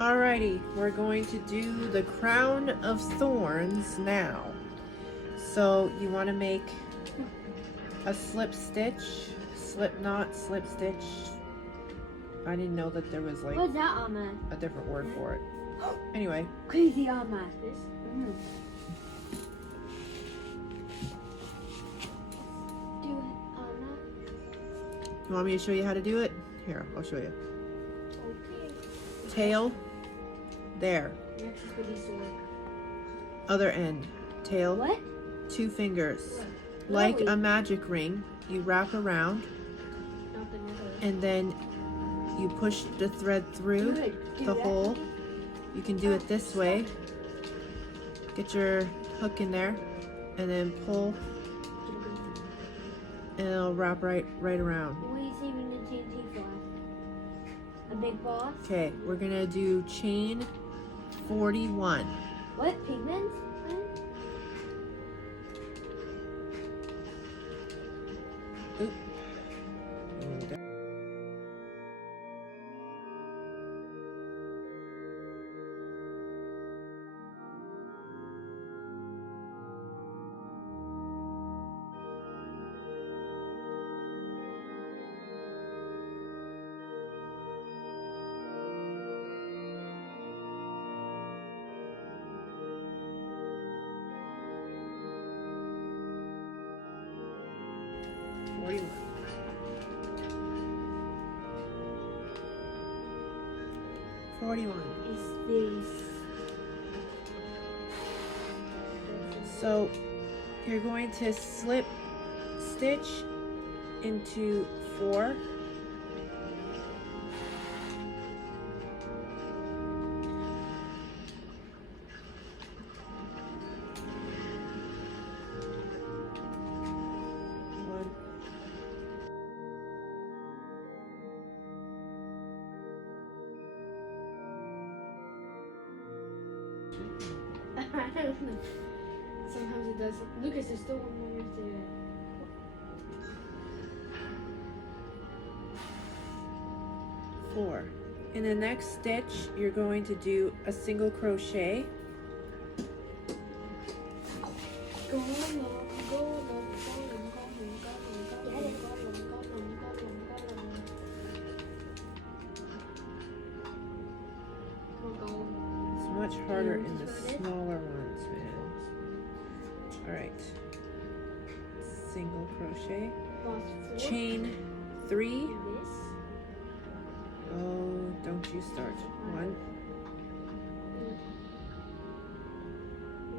Alrighty, we're going to do the crown of thorns now. So you want to make a slip stitch, slip knot, slip stitch. I didn't know that there was like What's that on that? a different word for it. Anyway. Crazy on that. This? Do it on that. You want me to show you how to do it? Here, I'll show you. Okay. Tail, there. Next is gonna be sword. Other end, tail. What? 2 fingers. What? Like a magic ring, you wrap around, and then you push the thread through the hole. You can do it this way. Get your hook in there, and then pull, and it'll wrap right around. What are you saving the TNT for? A big boss? Okay, we're gonna do chain 41. What? Pigments? Oop. 41. 41. Is this? So you're going to slip stitch into 4. I don't know. Sometimes it does. Lucas, there's still one more to do. 4. In the next stitch, you're going to do a single crochet. Go along, go along, It's much harder in the smaller ones, man. Alright. Single crochet. Chain 3. Oh, don't you start. 1,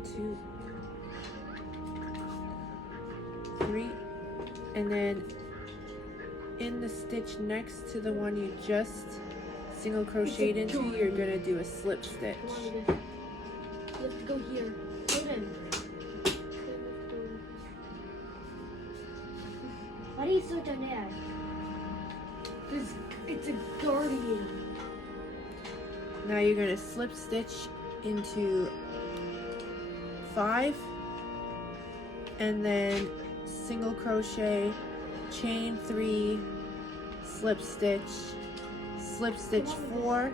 2, 3. And then in the stitch next to the one you just single crocheted into, you're gonna do a slip stitch. You have to go here. Why do you switch on there? Because it's a guardian. Now you're gonna slip stitch into 5, and then single crochet, chain 3, slip stitch 4,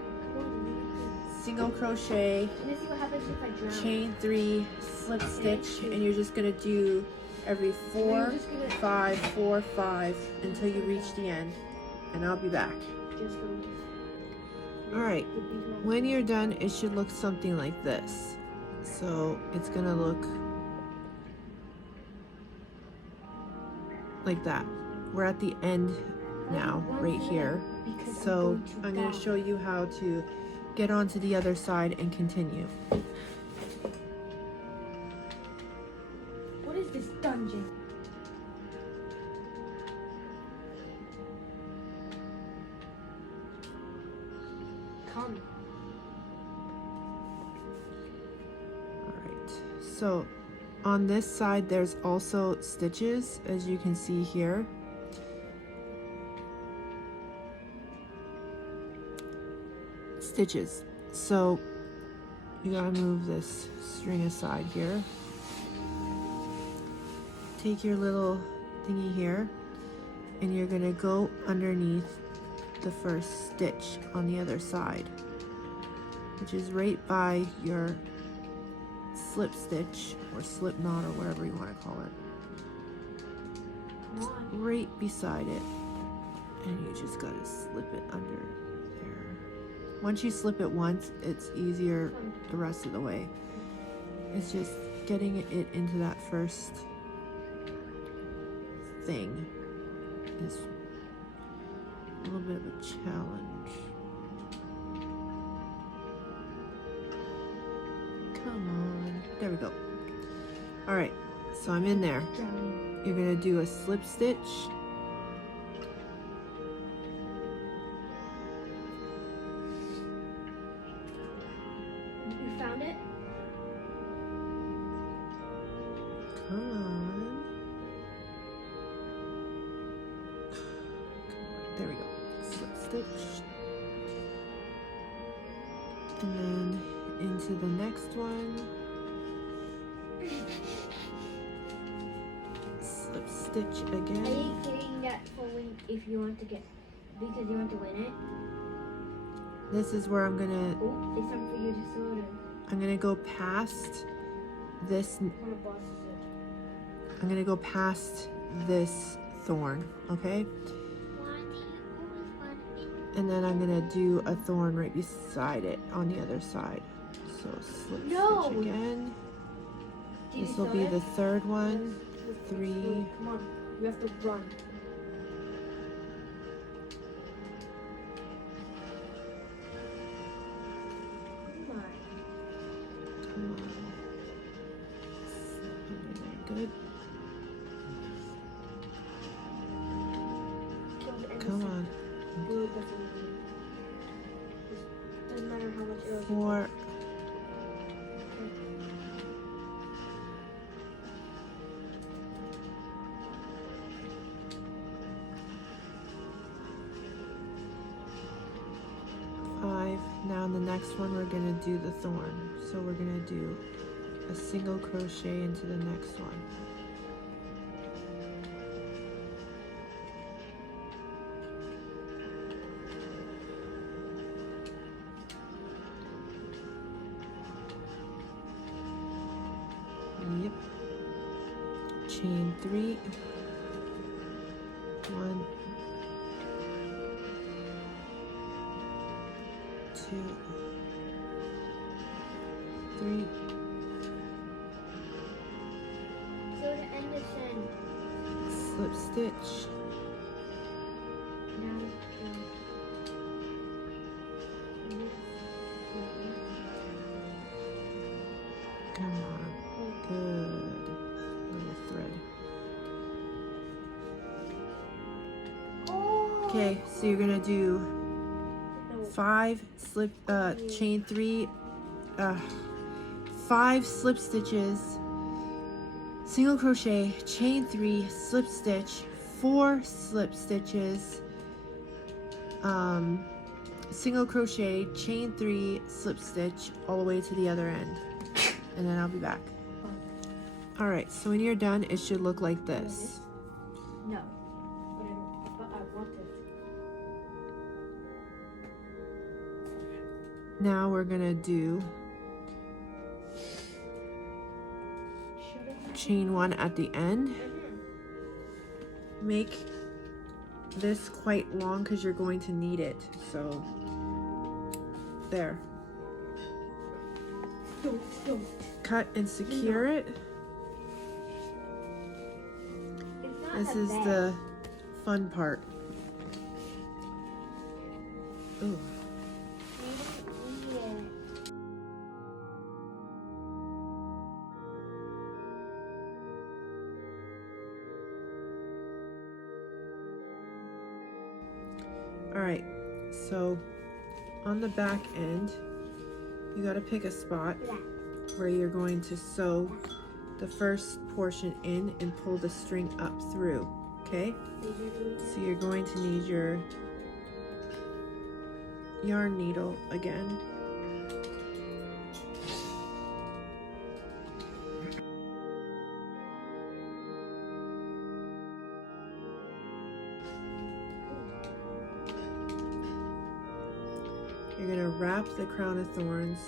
single crochet, Can I see what happens if I drown? chain 3, slip stitch, and you're just gonna do every 4, 5, 4, 5 until you reach the end, and I'll be back. Alright, when you're done, it should look something like this. So it's gonna look like that. We're at the end now, right here. So I'm gonna show you how to get onto the other side and continue. What is this dungeon? Come. Alright, so on this side there's also stitches, as you can see here. Stitches. So you gotta move this string aside here. Take your little thingy here, and you're gonna go underneath the first stitch on the other side. which is right by your slip stitch or slip knot or whatever you want to call it. It's right beside it, and you just gotta slip it under there. Once you slip it once, it's easier the rest of the way. It's just getting it into that first thing is a little bit of a challenge. Come on. There we go. All right, so I'm in there. You're gonna do a slip stitch. You found it? Come on. There we go. Slip stitch. And then into the next one. Slip stitch Are again. you getting that for when, if you want to get, because you want to win it? This is where I'm gonna Oh, it's time for you to sort of. go past this. What a boss is it? I'm gonna go past this thorn, okay? And then I'm gonna do a thorn right beside it on the other side. So slip stitch again. This will be the third one. 3. Come on, you have to run. Come on. Come on. Slip under there. Good. Come on. Blue doesn't doesn't matter how much arrows. 4. Now in the next one we're gonna do the thorn. So we're gonna do a single crochet into the next one. Yep. Chain 3. 1, 2, 3. So to end this end. Slip stitch. Now, Come on. Good. Little thread. oh. Okay, so you're gonna do 5 slip chain 3 5 slip stitches, single crochet, chain 3, slip stitch, 4 slip stitches, single crochet, chain 3, slip stitch all the way to the other end, and then I'll be back. All right, so when you're done it should look like this. No, but I want it. Now we're gonna do chain 1 at the end. Make this quite long because you're going to need it. So there. Cut and secure it. This is the fun part. Ooh. Alright, so on the back end, you gotta pick a spot where you're going to sew the first portion in and pull the string up through, okay? So you're going to need your yarn needle again. You're gonna wrap the crown of thorns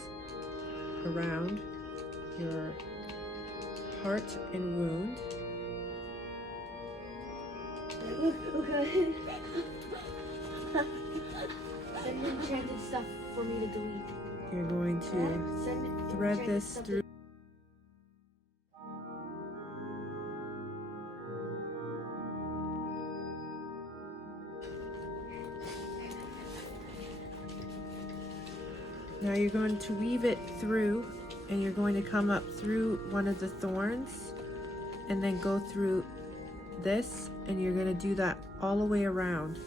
around your heart and wound. Okay. Send enchanted stuff for me to delete. You're going to thread this through. Now you're going to weave it through, and you're going to come up through one of the thorns and then go through this, and you're going to do that all the way around.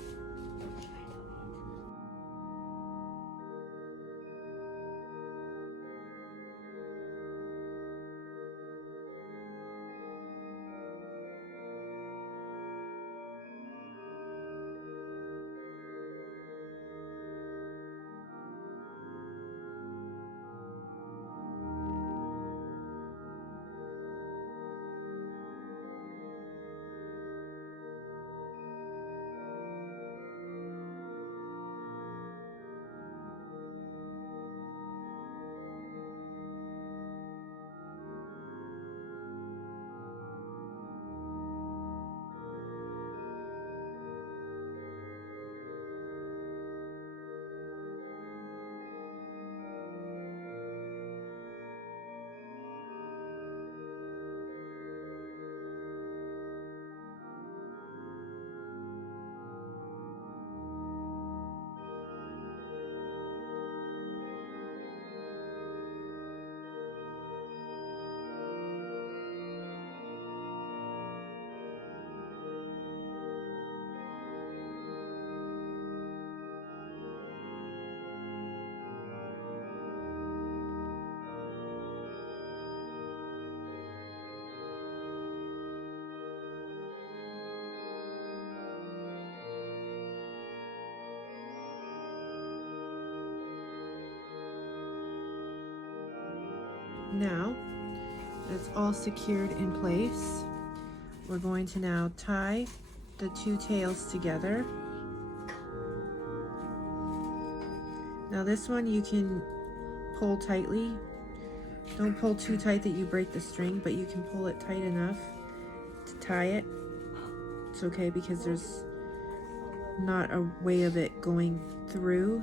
Now, it's all secured in place. We're going to now tie the two tails together. Now this one you can pull tightly. Don't pull too tight that you break the string, but you can pull it tight enough to tie it. It's okay because there's not a way of it going through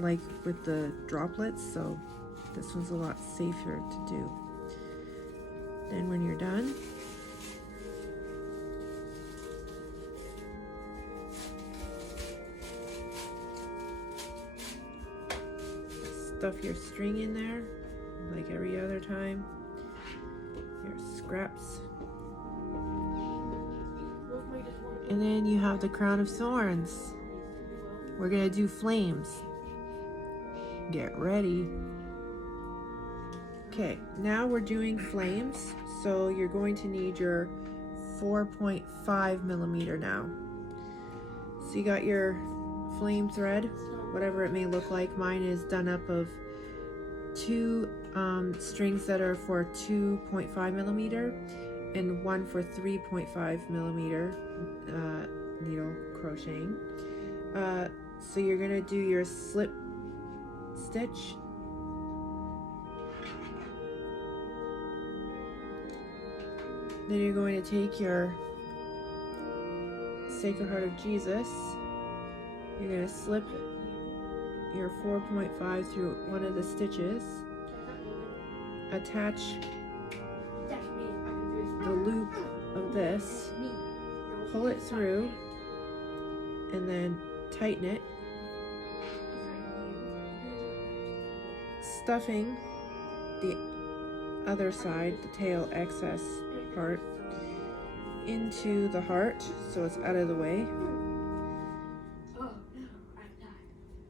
like with the droplets, so this one's a lot safer to do. Then when you're done, stuff your string in there like every other time. Your scraps. And then you have the crown of thorns. We're gonna do flames. Get ready. Okay, now we're doing flames, so you're going to need your 4.5 millimeter now. So you got your flame thread, whatever it may look like. Mine is done up of two strings that are for 2.5 millimeter and one for 3.5 millimeter needle crocheting. So you're gonna do your slip stitch. Then you're going to take your Sacred Heart of Jesus. You're going to slip your 4.5 through one of the stitches. Attach the loop of this. Pull it through and then tighten it. Stuffing the other side, the tail excess part, into the heart so it's out of the way.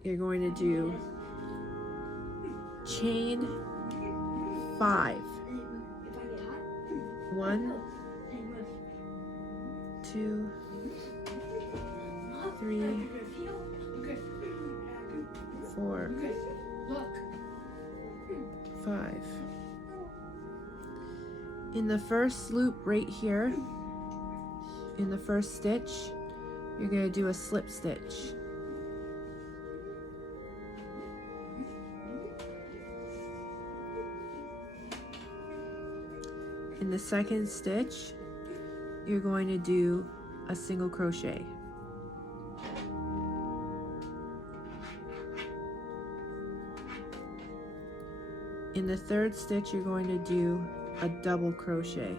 You're going to do chain 5. 1, 2, 3, 4, 5. In the first loop right here, in the first stitch, you're going to do a slip stitch. In the second stitch, you're going to do a single crochet. In the third stitch, you're going to do a double crochet.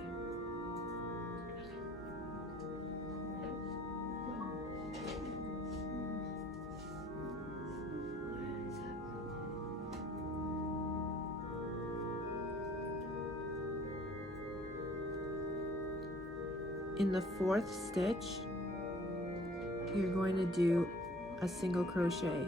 In the fourth stitch, you're going to do a single crochet.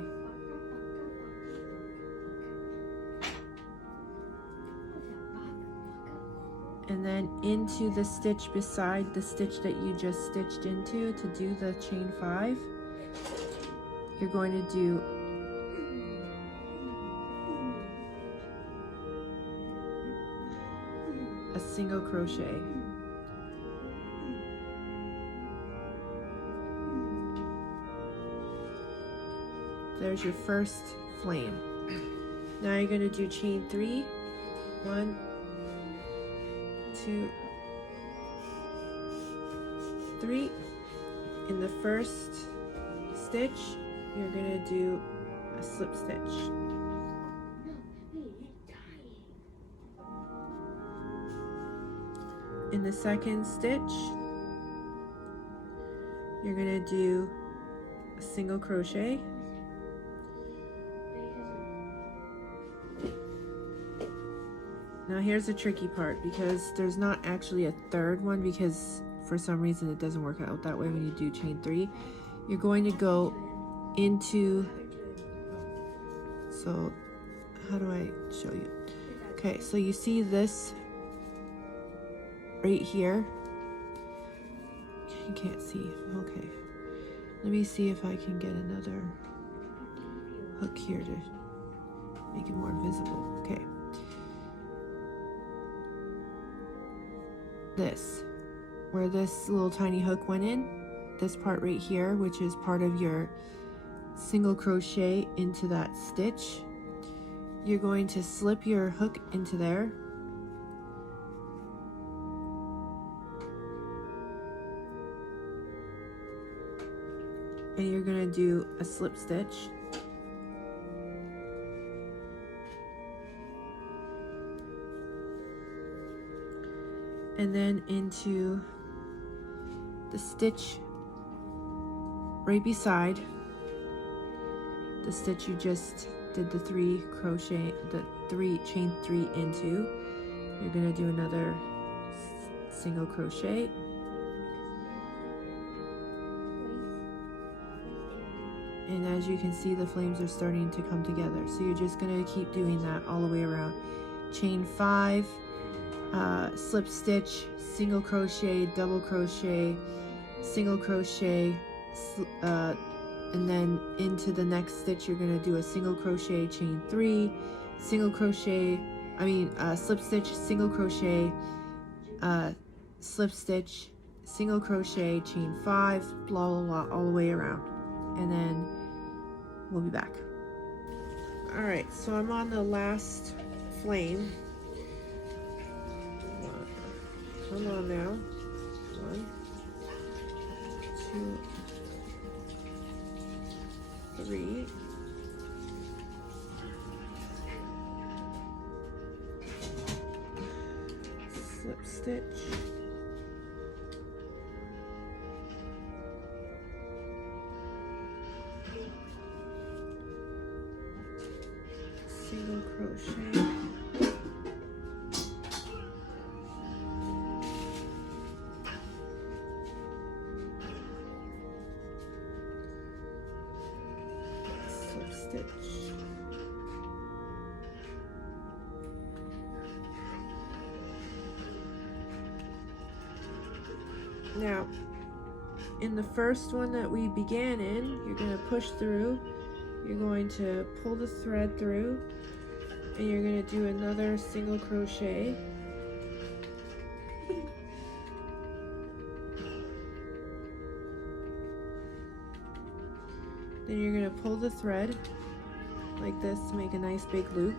And then into the stitch beside the stitch that you just stitched into to do the chain 5, you're going to do a single crochet. There's your first flame. Now you're going to do chain 3. 1, 2, 3. In the first stitch, you're going to do a slip stitch. In the second stitch, you're going to do a single crochet. Now here's the tricky part, because there's not actually a third one, because for some reason it doesn't work out that way when you do chain 3. You're going to go into, so how do I show you? Okay, so you see this right here? You can't see. Okay, let me see if I can get another hook here to make it more visible. Okay. This, where this little tiny hook went in, this part right here, which is part of your single crochet into that stitch, you're going to slip your hook into there, and you're going to do a slip stitch. And then into the stitch right beside the stitch you just did the 3 crochet, the chain 3 into, you're going to do another single crochet. And as you can see, the flames are starting to come together. So you're just going to keep doing that all the way around. Chain 5, slip stitch, single crochet, double crochet, single crochet, and then into the next stitch you're going to do a single crochet, chain 3, single crochet, slip stitch, single crochet, slip stitch, single crochet, chain 5, blah blah blah, all the way around, and then we'll be back. All right, so I'm on the last flame. Come on now. 1, 2, 3. Slip stitch. Single crochet. Stitch. Now, in the first one that we began in, you're going to push through, you're going to pull the thread through, and you're going to do another single crochet. Then you're going to pull the thread like this to make a nice big loop.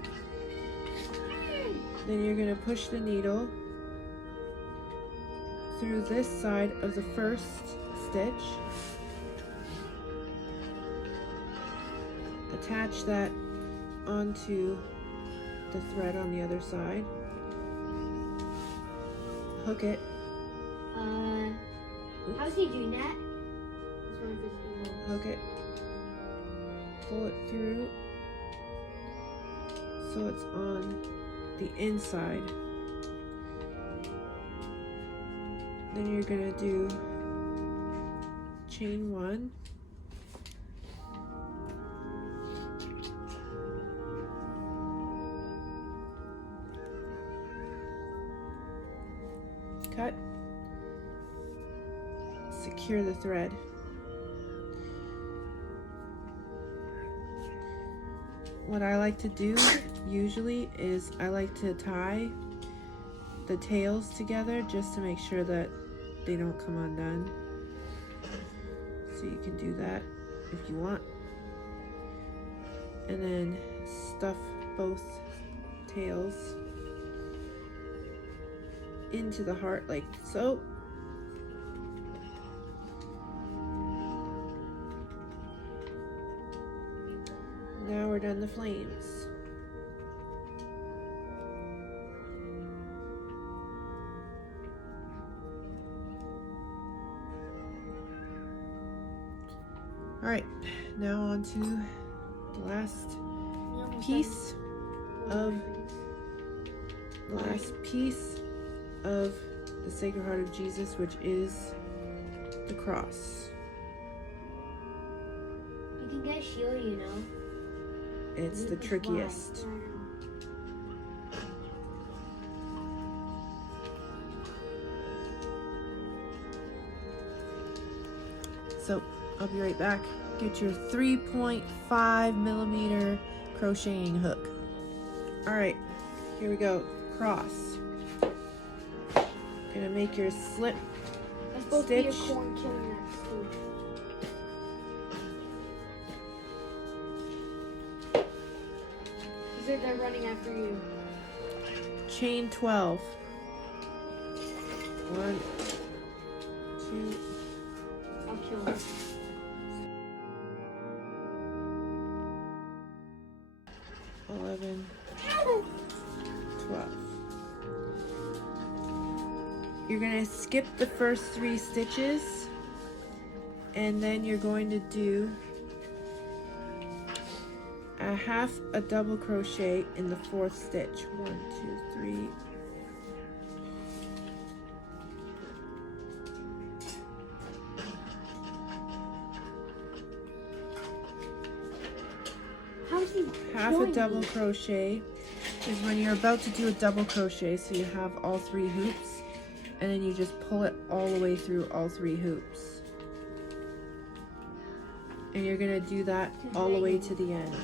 Then you're going to push the needle through this side of the first stitch. Attach that onto the thread on the other side. Hook it. How's he doing that? Hook it. Pull it through so it's on the inside. Then you're gonna do chain 1. Cut. Secure the thread. What I like to do usually is I like to tie the tails together just to make sure that they don't come undone. So you can do that if you want. And then stuff both tails into the heart like so. Now we're done the flames. All right, now on to the last piece of the Sacred Heart of Jesus, which is the cross. You can get a shield, you know. It's the trickiest. So I'll be right back. Get your 3.5 millimeter crocheting hook. All right, here we go. Cross. Gonna make your slip That's supposed to be a stitch. corn killing that too. He said they're running after you. Chain 12. 1, 2, I'll kill him. 11, 12. You're gonna skip the first 3 stitches, and then you're going to do a half a double crochet in the 4th stitch. 1, 2, 3. Half a double crochet is when you're about to do a double crochet, so you have all 3 hoops, and then you just pull it all the way through all 3 hoops. And you're gonna do that all the way to the end.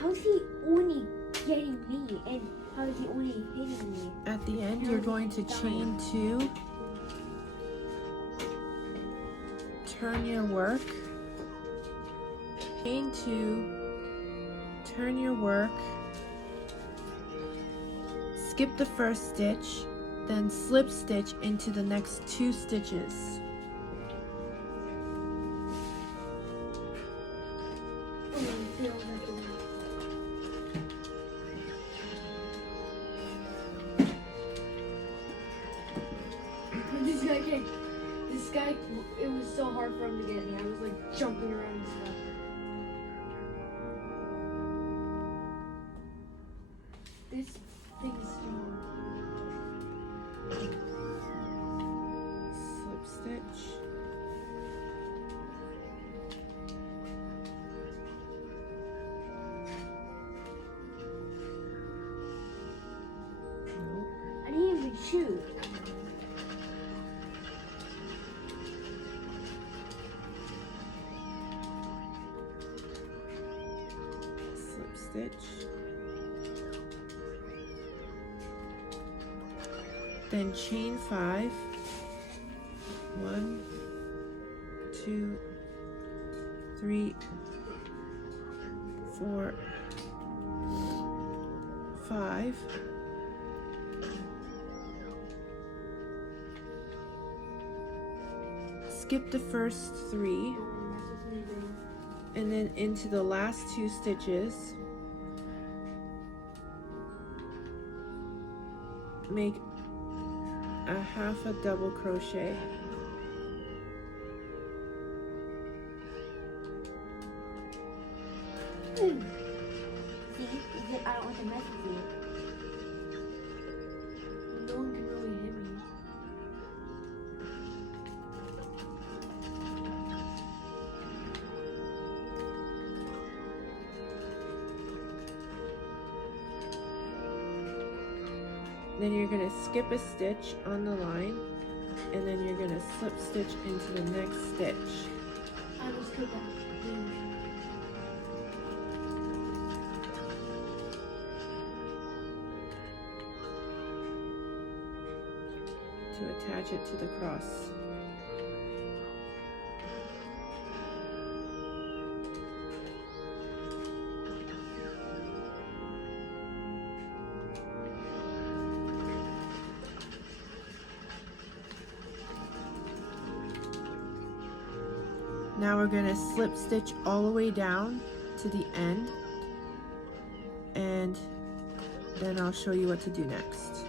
How's he only getting me, and how is he only hitting me? At the end, you're going to chain 2, turn your work, chain 2, turn your work, skip the first stitch, then slip stitch into the next 2 stitches. This guy, it was so hard for him to get me. I was like jumping around and stuff. This thing's strong. Slip stitch. I need shoot. Slip stitch. Then chain 5. 1, 2, 3, 4, 5. Skip the first 3 and then into the last 2 stitches make a half a double crochet. See, I don't want to mess with you. No one can really hit me. Then you're going to skip a stitch on the line, and then you're going to slip stitch into the next stitch. I will skip that. To attach it to the cross. Now we're going to slip stitch all the way down to the end, and then I'll show you what to do next.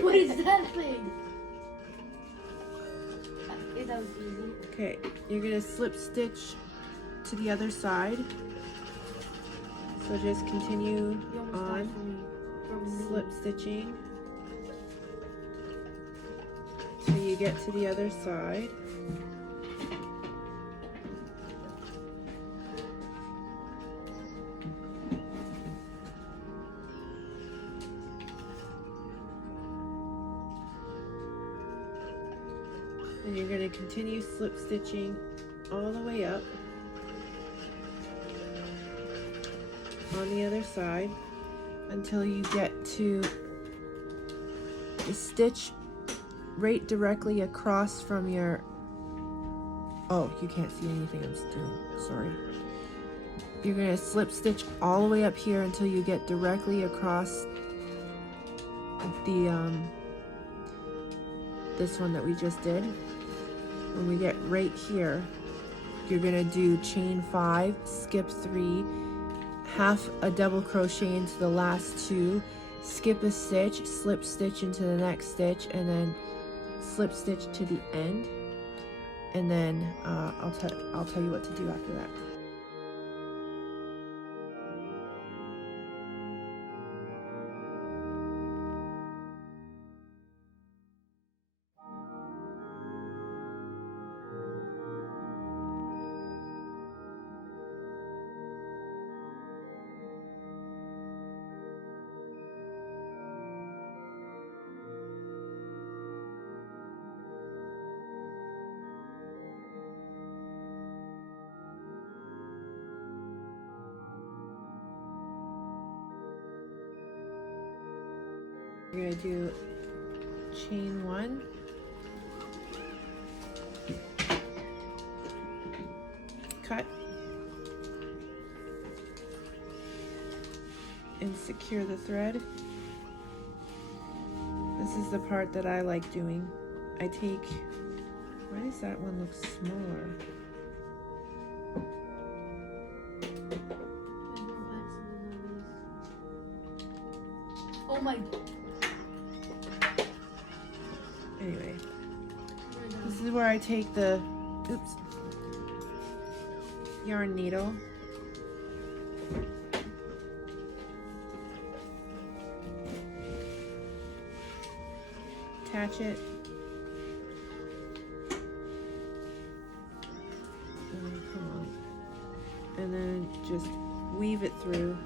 What is that thing? That was easy. Okay, you're going to slip stitch to the other side. So just continue on slip stitching till you get to the other side. And you're going to continue slip stitching all the way up on the other side until you get to the stitch right directly across from your, oh, you can't see anything I'm doing, sorry. You're going to slip stitch all the way up here until you get directly across the this one that we just did. When we get right here, you're going to do chain 5, skip 3, half a double crochet into the last 2, skip a stitch, slip stitch into the next stitch, and then slip stitch to the end, and then I'll tell you what to do after that. We're going to do chain 1, cut, and secure the thread. This is the part that I like doing. I take, why does that one look smaller? Oh my. Anyway, this is where I take the, yarn needle catch it. Come on. And then just weave it through.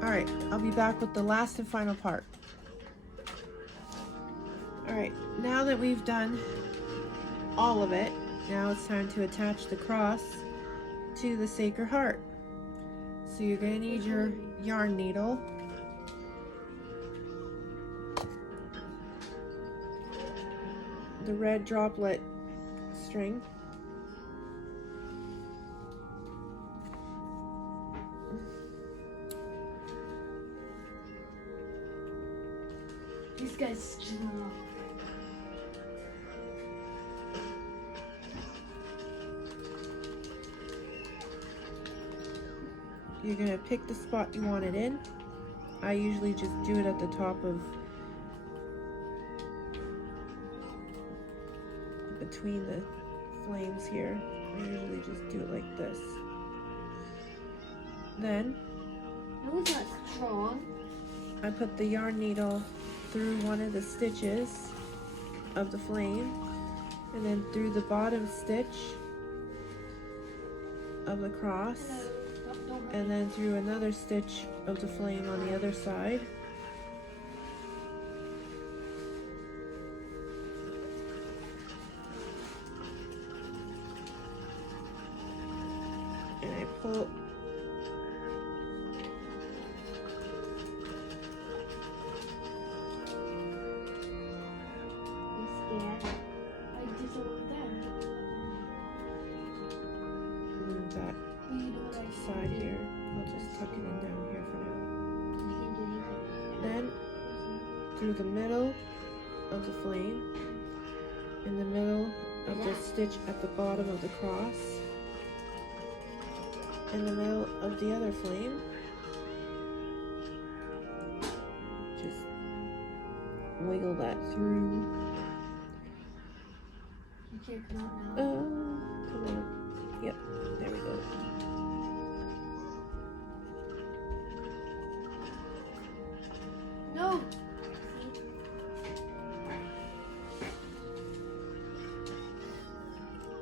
Alright, I'll be back with the last and final part. Alright, now that we've done all of it, now it's time to attach the cross to the Sacred Heart. So you're going to need your yarn needle. The red droplet string. These guys strong. You're going to pick the spot you want it in. I usually just do it at the top of between the flames here. I usually just do it like this. Then That was not strong. I put the yarn needle through one of the stitches of the flame and then through the bottom stitch of the cross and then through another stitch of the flame on the other side. And I pull that side here. I'll just tuck it in down here for now. Then through the middle of the flame, in the middle of the stitch at the bottom of the cross, in the middle of the other flame, just wiggle that through. You can't come out now. Come on. Yep, there we go. No!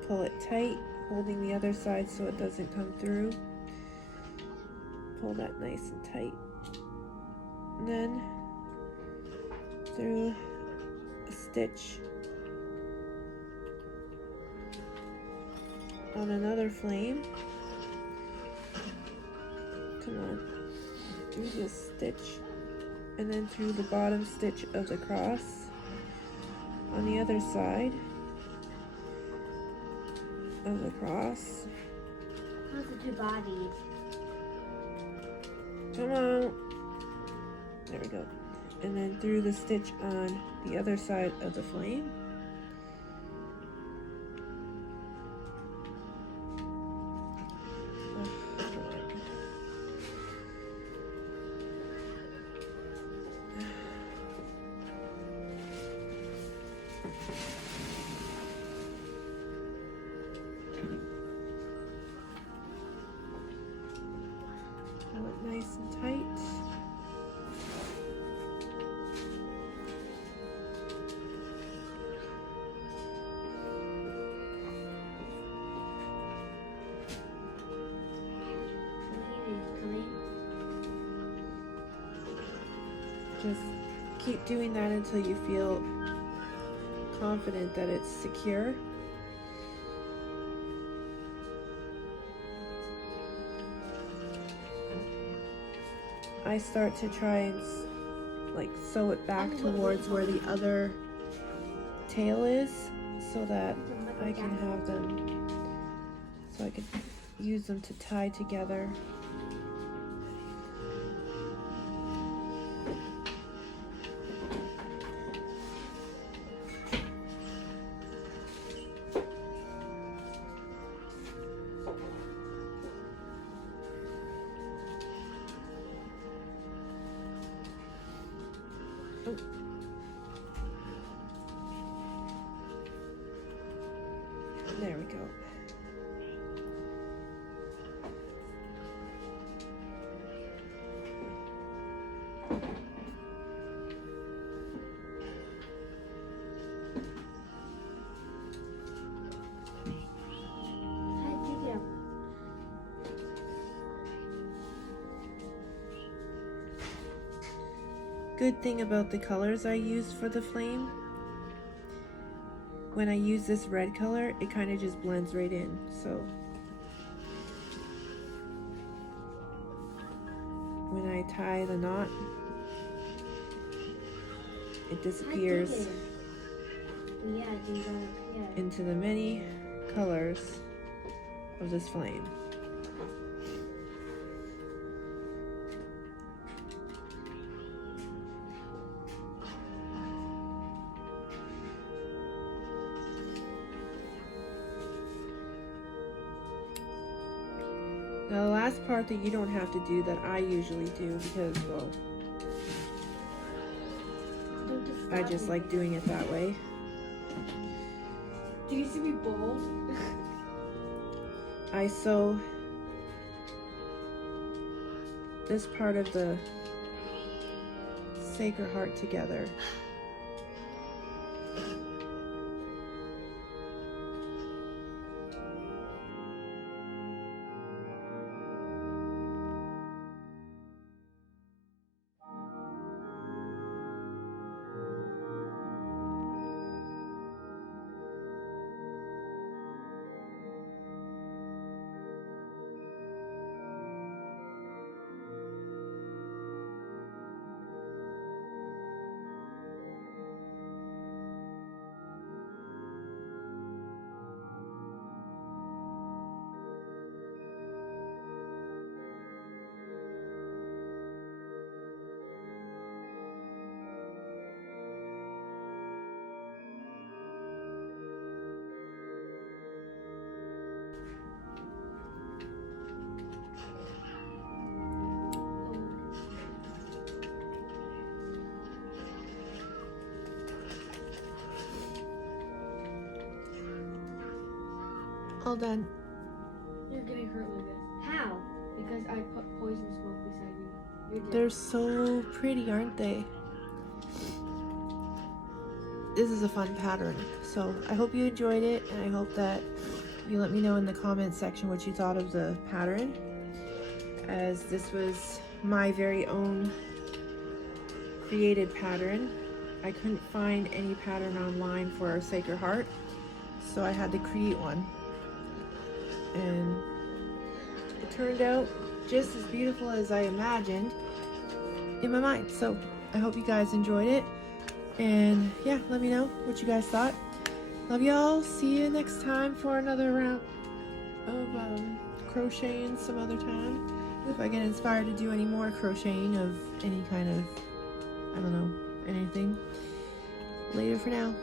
Pull it tight, holding the other side so it doesn't come through. Pull that nice and tight. And then through a stitch on another flame. Come on. Through this stitch and then through the bottom stitch of the cross on the other side of the cross. How's the two bodies? Come on. There we go. And then through the stitch on the other side of the flame. Pull it nice and tight. Just keep doing that until you feel confident that it's secure. I start to try and like sew it back towards where the other tail is so that I can have them, so I can use them to tie together. Oh. There we go. Good thing about the colors I used for the flame, when I use this red color, it kind of just blends right in. So when I tie the knot, it disappears into the many colors of this flame. Now the last part that you don't have to do that I usually do because, well, I just like doing it that way. Do you see me bald? I sew this part of the Sacred Heart together. All done. You're getting hurt, Lucas. How? Because I put poison smoke beside you. You're dead. They're so pretty, aren't they? This is a fun pattern. So I hope you enjoyed it, and I hope that you let me know in the comments section what you thought of the pattern, as this was my very own created pattern. I couldn't find any pattern online for our Sacred Heart, so I had to create one. And it turned out just as beautiful as I imagined in my mind. So I hope you guys enjoyed it, and yeah, let me know what you guys thought. Love y'all. See you next time for another round of crocheting some other time, if I get inspired to do any more crocheting of any kind of, I don't know, anything. Later for now.